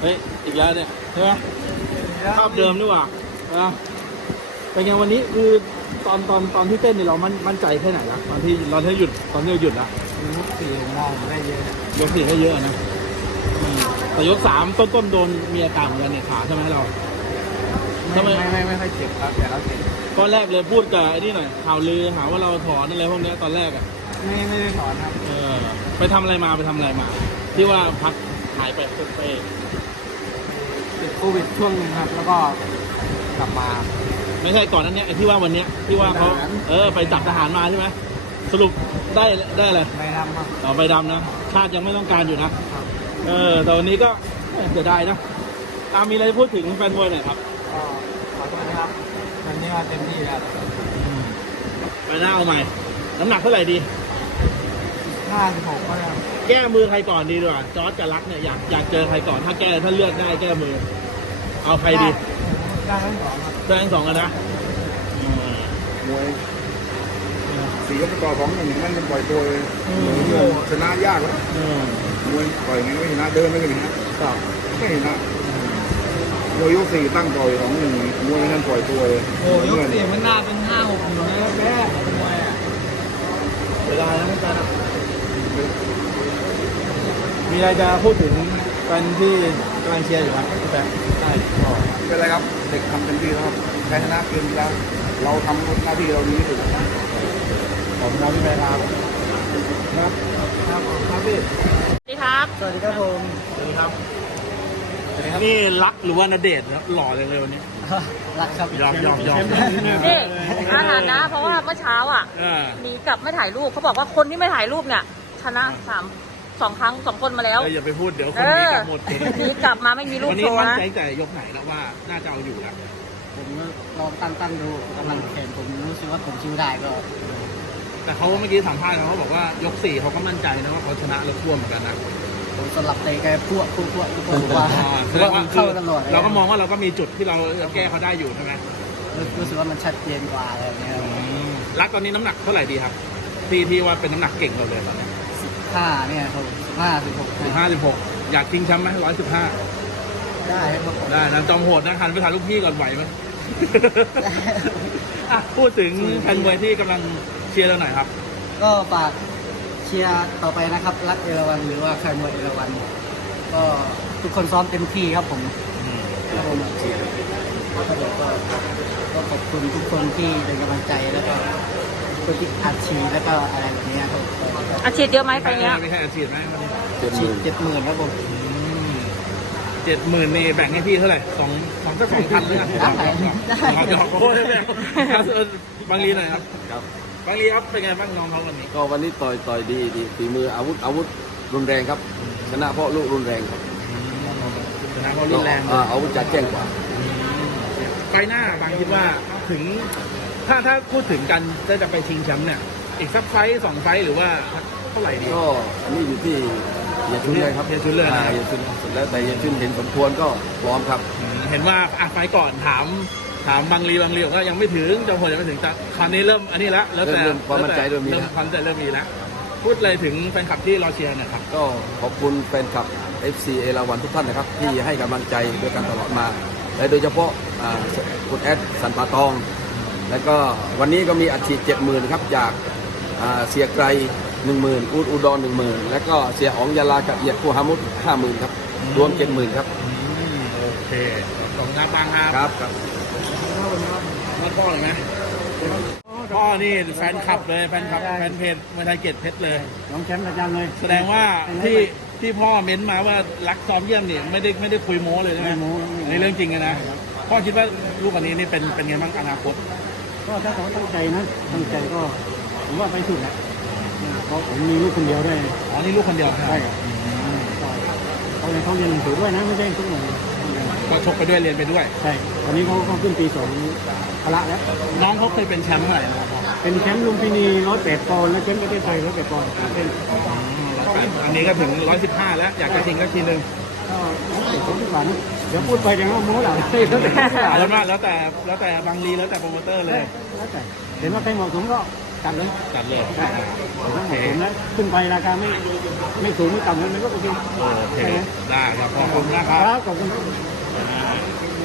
เฮ้ย อีกแล้วเนี่ยใช่ไหมภาพเดิมนี่หว่าอะเป็นไงวันนี้คือตอนตอนตอนที่เต้นเนี่ยเรามั่นมั่นใจแค่ไหนละตอนที่เราที่หยุดตอนที่เราหยุดละลูกสี่มองได้เยอะยกสี่ให้เยอะนะอืมแต่ยกสามต้นต้นๆโดนมีอาการเหมือนกันเนี่ยขาใช่ไหมเรา ทำไม ไม่ไม่ไม่ค่อยเจ็บครับแต่เราเจ็บตอนแรกเลยพูดกับไอ้นี่หน่อยข่าวลือหาว่าเราถอนอะไรพวกเนี้ยตอนแรกอะไม่ไม่ได้ถอนครับเออ ไปทำอะไรมาไปทำอะไรมา ที่ว่าพักหายไปไปติดโควิดช่วงหนึงครับ แล้วก็กลับมา ไม่ใช่ก่อนนั้นเนี้ยไอ้ที่ว่าวันเนี้ยที่ว่าเขาทหาร เออ ไปจับทหารมาใช่ไหมสรุปได้ได้อะไรไม่ทำครับต่อใบดำนะชาติยังไม่ต้องการอยู่นะเออแต่วันนี้ก็เสียดายนะอามีอะไรพูดถึงแฟนมวยหน่อยครับ ก็ขอโทษนะครับวันนี้มาเต็มที่แล้วไปหน้าเอาใหม่ น้ำหนักเท่าไหร่ดี ห้าสิบหกก็ได้ครับแก้มือใครก่อนดีดีกว่าจอร์จกับรักเนี่ยอยากอยากเจอใครก่อน ถ้าแก้ถ้าเลือกได้แก้มือ เอาใครดีได้ทั้งสองครับเจอทั้งสองกันนะอืมมวยสี่ยกต่อสองหนึ่งนั่นยังปล่อยตัวเลยอืมโอ้โหชนะยากแล้วอืมมวยปล่อยไงไม่ชนะเดินไม่ชนะครับไม่ชนะ มวยยกสี่ตั้งต่อยสองหนึ่งมวยนั่นปล่อยตัวเลยโอ้ยกสี่มันน่าเป็นห้าหกอยู่นะครับแม่มวยอะเสียดายนะไม่กันมีอะไรจะพูดถึงแฟนที่กำลังเชียร์อยู่ครับพี่แป๊ะใช่ก็ไม่เป็นไรครับเด็กทำเต็มที่แล้วครับแพ้ชนะเกมแล้วเราทำหน้าที่เราดีที่สุดขอบคุณครับพี่แป๊ะครับครับครับครับพี่สวัสดีครับ สวัสดีครับผมสวัสดีครับ นี่รักหรือว่านาเดชน์ครับหล่อเลยเลยวันนี้รักครับยอมยอมยอมนี่อาถามนะ เพราะว่าเมื่อเช้าอะเออหนีกลับไม่ถ่ายรูปเขาบอกว่าคนที่ไม่ถ่ายรูปเนี่ยชนะสามสองครั้งสองคนมาแล้ว เอออย่าไปพูดเดี๋ยวคเอนนี้อกลับหมดหนีกลับมาไม่มีรูปวันโชนี้ว์มั่นนะ ใจแต่ยกไหนแล้วว่าน่าจะเอาอยู่แล้วผมลองตั้งตั้งดูกำลังแข่งผมรู้สึกว่าผมชิวได้ก็แต่เขาเมื่อกี้สัมภาษณ์เขาบอกว่ายกสี่เขาก็มั่นใจนะว่าเขาชนะรถพ่วงเหมือนกันนะผม สลับเตะแกพวกพวกพวกทุกคนบอกว่าอ่าแสดว่างว่ามันคืเข้าอตลอดเราก็มองว่าเราก็มีจุดที่เราแก้เขาได้อยู่ใช่ไหมรู้สึกว่ามันชัดเจนกว่าอะไรอย่างเงี้ยรักตอนนี้น้ำหนักเท่าไหร่ดีครับที่ที่ว่าเป็นน้ำหนักเก่งเราเลยตอนนี้สิบห้าเนี่ยครับสิบห้าสิบหกสิบห้าสิบหกอยากชิงแชมป์ไหมร้อยสิบห้าได้ครับผมได้นะจอมโหดนะหันไปถ่ายลูกพี่ก่อนไหวไหมอะพูดถึงแฟนมวยที่กำลังเชียร์เราหน่อยครับ ก็ฝากเชียร์ต่อไปนะครับ รักเอราวันหรือว่าใครมวยเอราวัน ก็ทุกคนซ้อมเต็มที่ครับผมครับผมก็เดี๋ยวก็ก็ขอบคุณทุกคนที่เป็นกำลังใจแล้วก็คนที่อัดฉีดแล้วก็อะไรแบบเนี้ยครับอาชีพเยอะไหมไฟเนี้ยไม่ใช่อาชีพไหมวันนี้ฉีดเจ็ดหมื่นครับผมเจ็ดหมื่นนี่แบ่งให้พี่เท่าไหร่สองสองสักสองพันเลยนะได้ได้เอาเดี๋ยวโอ้ยแบ่งเอาเออบางลีหน่อยครับครั บบางลีครับเป็นไงบ้างน้องเขาวันนี้ก็วันนี้ต่อยต่อยดีดีฝีมืออาวุธอาวุธรุนแรงครับ ชนะเพราะลูกรุนแรงครับชนะเขารุนแรงอ่าอาวุธจัดแจ้งกว่าไฟหน้าบางคิดว่าถึง ถ้าถ้าพูดถึงกันจะจะไปชิงแชมป์เนี่ยอีกสักไฟต์สองไฟต์หรือว่าเท่าไหร่ดีก็อันนี้อยู่ที่เฮียชุนเลยครับเฮียชุนเลยนะอ่าเฮียชุนแล้วแต่เฮียชุนเห็นสมควรก็พร้อมครับอืมเห็นว่าอะไฟต์ก่อนถามถามบางลีบางลีบอกว่ายังไม่ถึงจอมพลยังไม่ถึงแต่คราวนี้เริ่มอันนี้ละแล้วแต่เริ่มความมั่นใจเริ่มมีเริ่มแล้ว ความมั่นใจเริ่มมีแล้วพูดเลยถึงแฟนคลับที่รอเชียร์หนะครับ ก็ขอบคุณแฟนคลับ FC เอราวันทุกท่านนะครับ ที่ให้กำลังใจด้วยกันตลอดมา และโดยเฉพาะอ่าคุณแอดสันป่าตอง แล้วก็วันนี้ก็มีอัดฉีดเจ็ดหมื่นครับ จากอ่าเสียไกรหนึ่งหมื่นอูดอุดรหนึ่งหมื่นแล้วก็เสียอ๋องยาลากับเอียดผู้ฮามุดห้าหมื่นครับ รวมเจ็ดหมื่นครับอืมโอเคขอบคุณครับบางครับ ครับ ครับมาพ่อเลยไหมพ่อนี่แฟนคลับเลยแฟนคลับแฟนเพจมวยไทยเกตเพชรเลยน้องแชมป์ประจำเลย แสดงว่าที่ที่พ่อเม้นมาว่ารักซ้อมเยี่ยมเนี่ยไม่ได้ไม่ได้คุยโม้เลยใช่ไหมไม่โม้อันเรื่องจริงนะพ่อคิดว่าลูกอันนี้นี่เป็นเป็นไงบ้างอนาคต ก็ถ้าเขาตั้งใจนะตั้งใจก็ผมว่าไปสุดแหละเพราะผมมีลูกคนเดียวด้วยอ๋อนี่ลูกคนเดียวใช่ครับเขาเรียนเขาเรียนหนังสือด้วยนะไม่ใช่ทุกหน่วย ก็ชกไปด้วยเรียนไปด้วย ใช่ ตอนนี้เขาเขาขึ้นปีสองพละแล้ว น้องเขาเคยเป็นแชมป์เท่าไหร่นะครับพ่อเป็นแชมป์ลุมพินีร้อยแปดปอนด์และแชมป์ประเทศไทยร้อยแปดปอนด์เป็นอันนี้ก็ถึง 115 แล้ว อยากจะชิงก็ทีนึงก็เด็กเขาทุกวันนะเดี๋ยวพูดไปเดี๋ยวเราโม้หลังแล้วแต่แล้วแต่แล้วแต่แล้วแต่บางรีแล้วแต่โปรโมเตอร์เลยแล้วแต่เห็นว่าใครเหมาะสมก็จัดเลยจัดเลยได้เห็นว่าเหมาะสมแล้วขึ้นไปราคาไม่ไม่สูงไม่ต่ำเลยมันก็โอเคโอเคได้ครับขอบคุณนะคครัรับบขอบคุณ ね。